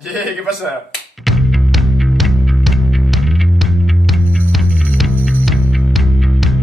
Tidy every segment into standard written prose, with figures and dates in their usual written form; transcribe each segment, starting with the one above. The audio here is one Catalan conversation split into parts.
Què passa?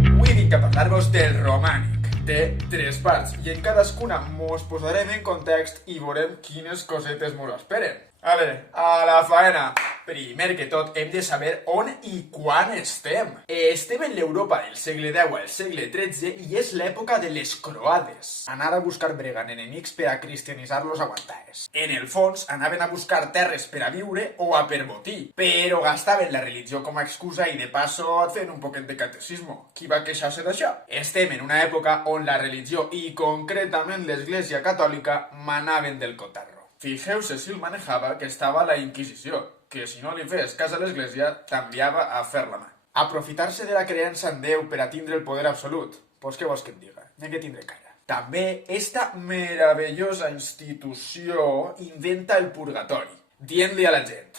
Avui vinc a parlar-vos del romànic. Té 3 parts i en cadascuna mos posarem en context i veurem quines cosetes mos esperen. A la faena. Primer que tot, hem de saber on i quan estem. Estem en l'Europa del segle X al segle XIII i és l'època de les croades. Anar a buscar brega en enemics per a cristianitzar-los a guantaes. En el fons, anaven a buscar terres per a viure o a per botí, però gastaven la religió com a excusa i de passo et feien un poquet de catecismo. Qui va queixar-se d'això? Estem en una època on la religió i concretament l'Església Catòlica manaven del cotarro. Fijeu-se si el manejava que estava la Inquisició, que si no li fes cas a l'Església, t'enviava a fer la mà. Aprofitar-se de la creença en Déu per a tindre el poder absolut, pues què vols que et diga? N'hi ha que tindre cara. També, esta meravellosa institució inventa el purgatori, dient-li a la gent: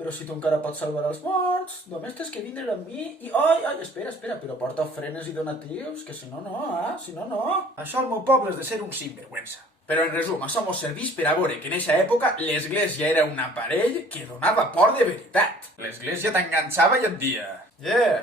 però si tu encara pots salvar els morts, només tens que vindre amb mi i... Ai, espera, però porta ofrenes i donatius, que si no, no. Això al meu poble és de ser un sinvergüenza. Però en resum, això mos serveix per a veure que en eixa època l'Església era un aparell que donava por de veritat. L'Església t'enganxava i et dia: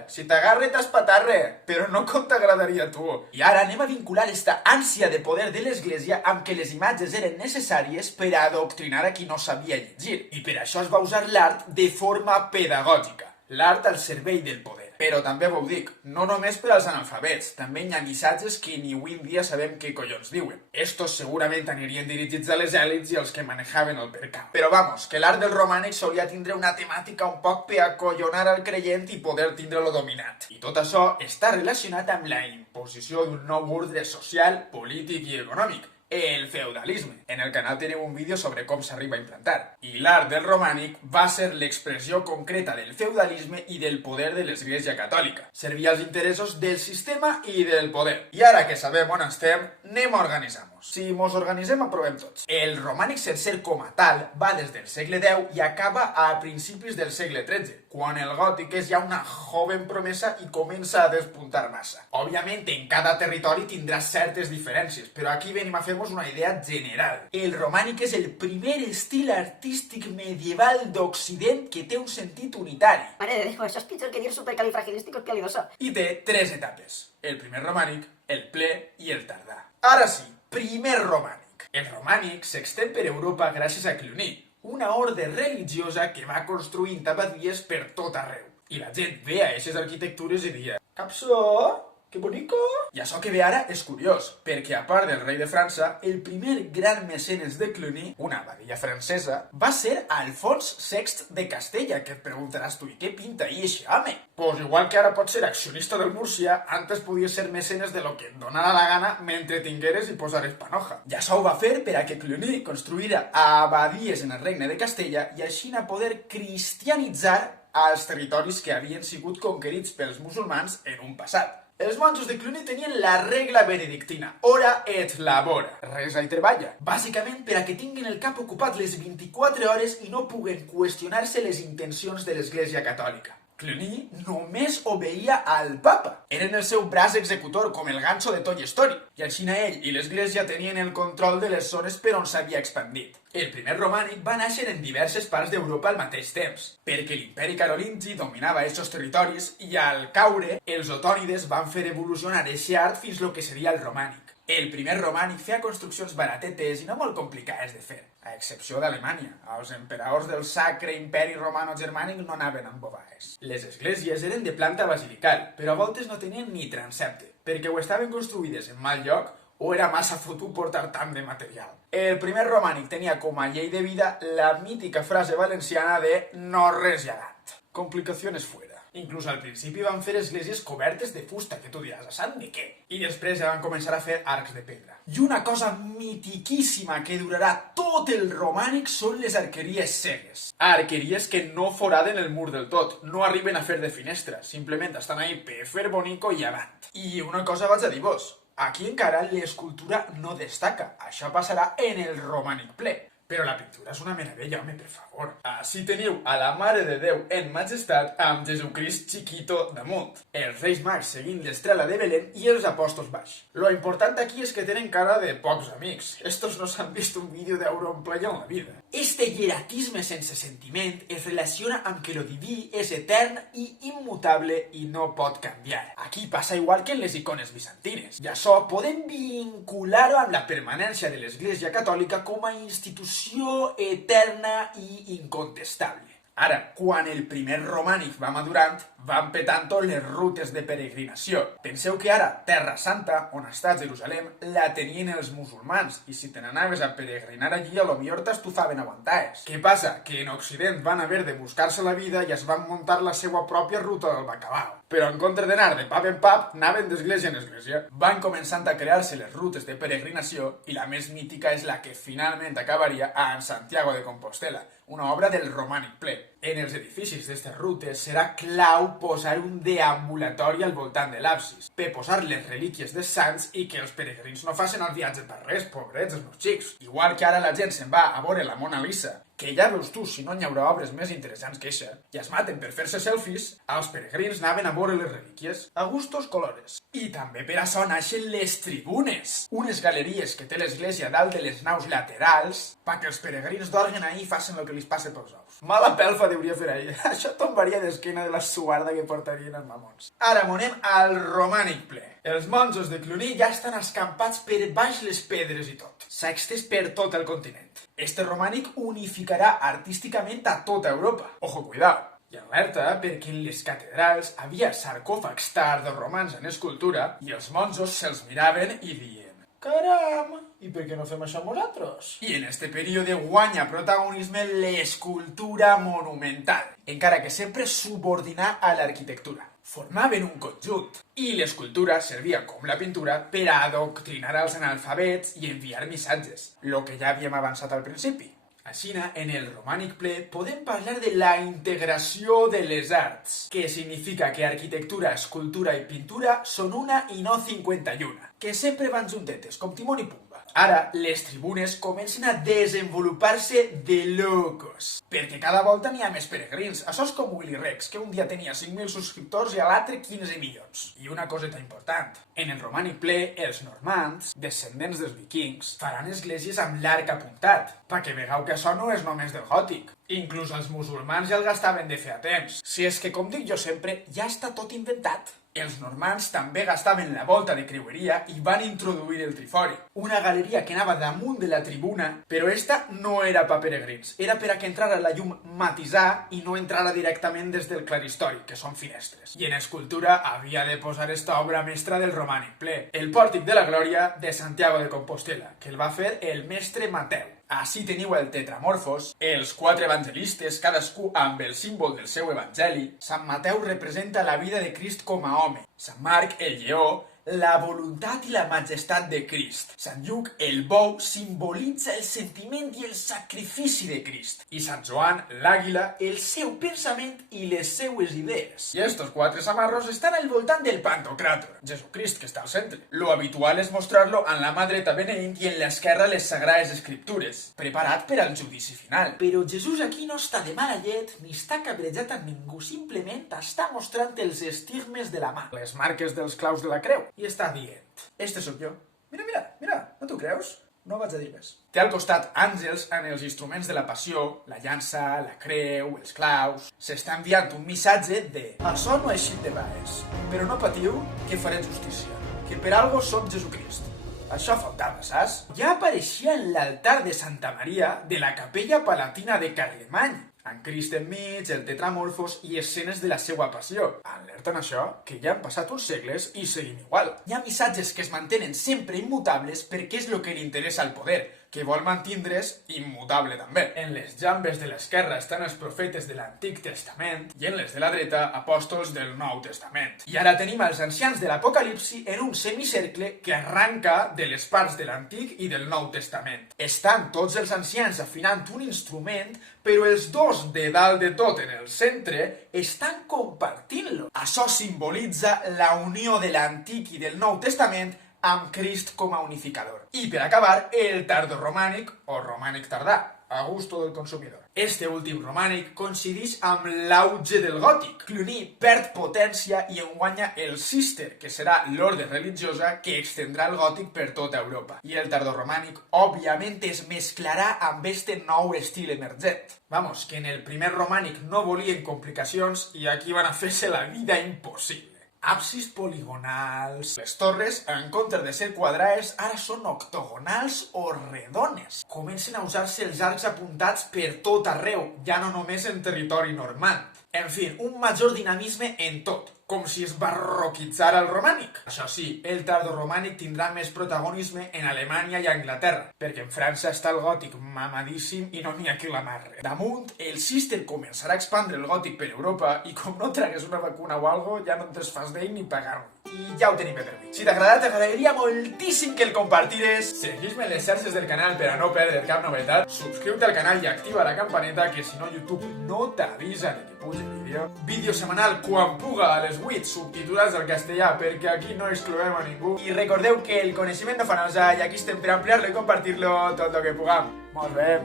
si t'agarre t'espatarre, però no com t'agradaria a tu. I ara anem a vincular esta ànsia de poder de l'Església amb que les imatges eren necessàries per a adoctrinar a qui no sabia llegir. I per això es va usar l'art de forma pedagògica. L'art al servei del poder. Però també vos dic, no només per als analfabets, també hi ha missatges que ni avui en dia sabem què collons diuen. Estos segurament anirien dirigits a les èlits i als que manejaven el percal. Però vamos, que l'art del romànic solia tindre una temàtica un poc per acollonar al creient i poder tindre-lo dominat. I tot això està relacionat amb la imposició d'un nou ordre social, polític i econòmic, el feudalisme. En el canal teniu un vídeo sobre com s'arriba a implantar. I l'art del romànic va ser l'expressió concreta del feudalisme i del poder de l'Església Catòlica. Servia als interessos del sistema i del poder. I ara que sabem on estem, anem a organitzar-nos. Si mos organitzem, aprovem tots. El romànic sencer com a tal va des del segle X i acaba a principis del segle XIII, quan el gòtic és ja una joven promesa i comença a despuntar massa. Òbviament, en cada territori tindrà certes diferències, però aquí venim a fer-vos una idea general. El romànic és el primer estil artístic medieval d'Occident que té un sentit unitari. Mare de Déu, això és pitjor que dir supercalifragilísticoexpialidoso. I té 3 etapes: el primer romànic, el ple i el tardà. Ara sí, primer romànic. El romànic s'extén per Europa gràcies a Cluny, una orde religiosa que va construint abadies per tot arreu. I la gent ve a aquestes arquitectures i dia: «Capçó, que bonico!» I això que ve ara és curiós, perquè a part del rei de França, el primer gran mecenes de Cluny, una abadia francesa, va ser Alfons VI de Castella, que et preguntaràs tu: i què pinta ahí eixe home? Pues igual que ara pots ser accionista del Múrcia, antes podies ser mecenes de lo que et donara la gana mentre tingueres i posares panoja. I això ho va fer per a que Cluny construïra abadies en el regne de Castella i així a poder cristianitzar als territoris que havien sigut conquerits pels musulmans en un passat. Els monjos de Cluny tenien la regla benedictina: ora et labora, resa i treballa, bàsicament per a que tinguin el cap ocupat les 24 hores i no puguen qüestionar-se les intencions de l'Església Catòlica. Cluny només obeïa al papa. Eren el seu braç executor, com el ganxo de Toy Story. I així ell i l'Església tenien el control de les zones per on s'havia expandit. El primer romànic va néixer en diverses parts d'Europa al mateix temps, perquè l'imperi carolingi dominava aquests territoris i al caure, els otònides van fer evolucionar aquest art fins lo que seria el romànic. El primer romànic feia construccions baratetes i no molt complicades de fer, a excepció d'Alemanya. Els emperadors del Sacre Imperi Romano-Germànic no anaven amb bobades. Les esglésies eren de planta basilical, però a voltes no tenien ni transepte, perquè o estaven construïdes en mal lloc o era massa fotut portar tant de material. El primer romànic tenia com a llei de vida la mítica frase valenciana de «no res llegat». Complicaciones fuera. Inclús al principi van fer esglésies cobertes de fusta, que tu diràs, a sant de què? I després ja van començar a fer arcs de pedra. I una cosa mitiquíssima que durarà tot el romànic són les arqueries cegues. Arqueries que no foraden el mur del tot, no arriben a fer de finestra, simplement estan ahí per fer bonico i avant. I una cosa vaig a dir-vos, aquí encara l'escultura no destaca, això passarà en el romànic ple. Però la pintura és una meravella, home, per favor. Així teniu a la Mare de Déu en majestat amb Jesucrist chiquito damunt, els Reis Mags seguint l'estrela de Belén i els apòstols baix. Lo important aquí és que tenen cara de pocs amics. Estos no s'han vist un vídeo d'Auronplay en la vida. Este hieratisme sense sentiment es relaciona amb que lo diví és etern i immutable i no pot canviar. Aquí passa igual que en les icones bizantines. I això podem vincular-ho amb la permanència de l'Església Catòlica com a institució eterna i incontestable. Ara, quan el primer romànic va madurant, van petant les rutes de peregrinació. Penseu que ara, Terra Santa, on està Jerusalem, la tenien els musulmans, i si te n'anaves a peregrinar allí, a lo millor t'estufaven aguantaes. Què passa? Que en Occident van haver de buscar-se la vida i es van muntar la seva pròpia ruta del bacalao. Però en compte d'anar de pub en pub, anaven d'església en església. Van començant a crear-se les rutes de peregrinació i la més mítica és la que finalment acabaria a Santiago de Compostela, una obra del romànic ple. En els edificis d'aquestes rutes serà clau posar un deambulatori al voltant de l'absis, per posar les relíquies dels sants i que els peregrins no facin el viatge per res, pobrets, els meus xics. Igual que ara la gent se'n va a veure la Mona Lisa, que ja veus tu, si no hi haurà obres més interessants que eixa, i es maten per fer-se selfies, els peregrins anaven a veure les relíquies, a gustos colores. I també per això naixen les tribunes, unes galeries que té l'església dalt de les naus laterals, perquè els peregrins dorguen ahí i facin el que li passa pels ous. Mala pelfa hauria fer ahir. Això tombaria d'esquena de la suarda que portarien els mamons. Ara monem al romànic ple. Els monjos de Cluny ja estan escampats per baix les pedres i tot. S'ha extès per tot el continent. Este romànic unificarà artísticament a tota Europa. Ojo, cuidao. I alerta perquè en les catedrals havia sarcòfags tardoromans en escultura i els monjos se'ls miraven i diuen: caram, i per què no fem això nosaltres? I en este període guanya protagonisme l'escultura monumental, encara que sempre subordinà a l'arquitectura. Formaven un conjunt, i l'escultura servia, com la pintura, per a adoctrinar els analfabets i enviar missatges, lo que ja havíem avançat al principi. Aixina, en el romànic ple, podem parlar de la integració de les arts, que significa que arquitectura, escultura i pintura són una i no 51, que sempre van juntetes, com Timon i Pumba. Ara, les tribunes comencen a desenvolupar-se de locos, perquè cada volta n'hi ha més peregrins. Això és com Willy Rex, que un dia tenia 5.000 subscriptors i a l'altre 15 milions. I una coseta important, en el romànic ple, els normands, descendents dels vikings, faran esglésies amb l'arc apuntat, perquè vegeu que això no és només del gòtic. Inclús els musulmans ja el gastaven de fer a temps. Si és que, com dic jo sempre, ja està tot inventat. Els normands també gastaven la volta de creueria i van introduir el trifori, una galeria que anava damunt de la tribuna, però esta no era per peregrins, era per a que entrara la llum matisar i no entrara directament des del claristori, que són finestres. I en escultura havia de posar esta obra mestra del romànic ple, el pòrtic de la glòria de Santiago de Compostela, que el va fer el mestre Mateu. Així teniu el Tetramorfos, els 4 evangelistes, cadascú amb el símbol del seu evangeli. Sant Mateu representa la vida de Crist com a home. Sant Marc, el lleó, la voluntat i la majestat de Crist. Sant Lluc, el bou, simbolitza el sentiment i el sacrifici de Crist. I Sant Joan, l'àguila, el seu pensament i les seues idees. I estos 4 samarros estan al voltant del Pantocràtor, Jesucrist, que està al centre. Lo habitual és mostrar-lo en la mà dreta beneint i en l'esquerra les Sagrades Escriptures, preparat per al judici final. Però Jesús aquí no està de mala llet ni està cabrejat amb ningú, simplement està mostrant els estigmes de la mà, les marques dels claus de la creu. I està dient: este sóc jo. Mira, no t'ho creus? No vaig a dir res. Té al costat àngels en els instruments de la passió, la llança, la creu, els claus. S'està enviant un missatge de: això no ha eixit de res, però no patiu que faré justícia, que per algo soc Jesucrist. Això faltava, saps? Ja apareixia en l'altar de Santa Maria de la capella palatina de Carlemany, amb Crist enmig, el Tetramorfos i escenes de la seva passió. Alerta en això, que ja han passat uns segles i seguim igual. Hi ha missatges que es mantenen sempre immutables perquè és el que li interessa al poder, que vol mantindre's immutable també. En les jambes de l'esquerra estan els profetes de l'Antic Testament i en les de la dreta, apòstols del Nou Testament. I ara tenim els ancians de l'Apocalipsi en un semicercle que arranca de les parts de l'Antic i del Nou Testament. Estan tots els ancians afinant un instrument, però els dos de dalt de tot en el centre estan compartint-lo. Això simbolitza la unió de l'Antic i del Nou Testament amb Crist com a unificador. I per acabar, el tardoromànic o romànic tardà. a gusto del consumidor. Este últim romànic coincideix amb l'auge del gòtic. Cluny perd potència i en guanya el Cister, que serà l'orde religiosa que extendrà el gòtic per tota Europa. I el tardoromànic, òbviament, es mesclarà amb este nou estil emergent. Vamos, que en el primer romànic no volien complicacions i aquí van a fer-se la vida impossible. Absis poligonals. Les torres, en comptes de ser quadrades, ara són octogonals o redones. Comencen a usar-se els arcs apuntats per tot arreu, ja no només en territori normand. En fi, un major dinamisme en tot, com si es barroquitzara el romànic. Això sí, el tardoromànic tindrà més protagonisme en Alemanya i Anglaterra, perquè en França està el gòtic mamadíssim i no n'hi ha qui l'amarre. Damunt, el Cister començarà a expandre el gòtic per Europa i com no tragues una vacuna o algo, ja no et desfas d'ell ni pagar-lo. I ja ho tenim per mi. Si t'ha agradat, t'agradaria moltíssim que el compartires. Segueix-me en les xarxes del canal per a no perdre cap novetat. Subscriu-te al canal i activa la campaneta, que si no YouTube no t'avisa de que pugi el vídeo. Vídeo setmanal quan puga a les 8, subtitulats al castellà, perquè aquí no excloem a ningú. I recordeu que el coneixement no fa nosa i aquí estem per ampliar-lo i compartir-lo tot el que puguem. Molt bé.